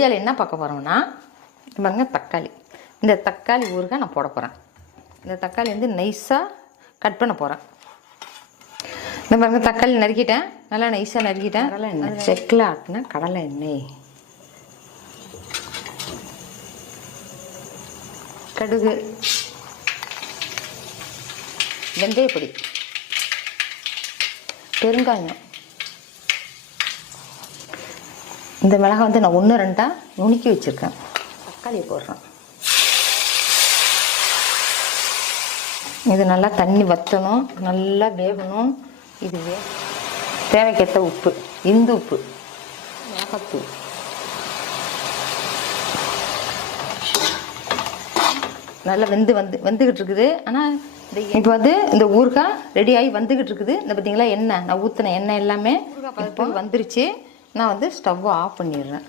இதில் என்ன பார்க்க போகிறோம்னா பாருங்க தக்காளி. இந்த தக்காளி ஊறுகாய் நான் போட போகிறேன். இந்த தக்காளி வந்து நைஸாக கட் பண்ண போகிறேன். இந்த பாருங்க தக்காளி நறுக்கிட்டேன், நல்லா நைஸாக நறுக்கிட்டேன். கடலை எண்ணெய், செக்கில் ஆட்டின கடலை எண்ணெய், கடுகு, வெந்தயப்பொடி, பெருங்காயம். இந்த மிளகாய் வந்து நான் 1-2 நுணுக்கி வச்சுருக்கேன். தக்காளியை போடுறேன். இது நல்லா தண்ணி வற்றணும், நல்லா வேகணும். இது தேவைக்கேற்ற உப்பு, இந்து உப்பு, மிளகாத்தூள். நல்லா வந்துக்கிட்டு இருக்குது. ஆனால் இப்போ வந்து இந்த ஊறுகாய் ரெடி ஆகி வந்துக்கிட்டு இருக்குது. இந்த பார்த்தீங்களா எண்ணெய், நான் ஊற்றின எண்ணெய் எல்லாமே இப்போ வந்துருச்சு. நான் வந்து ஸ்டவ்வை ஆஃப் பண்ணிடுறேன்.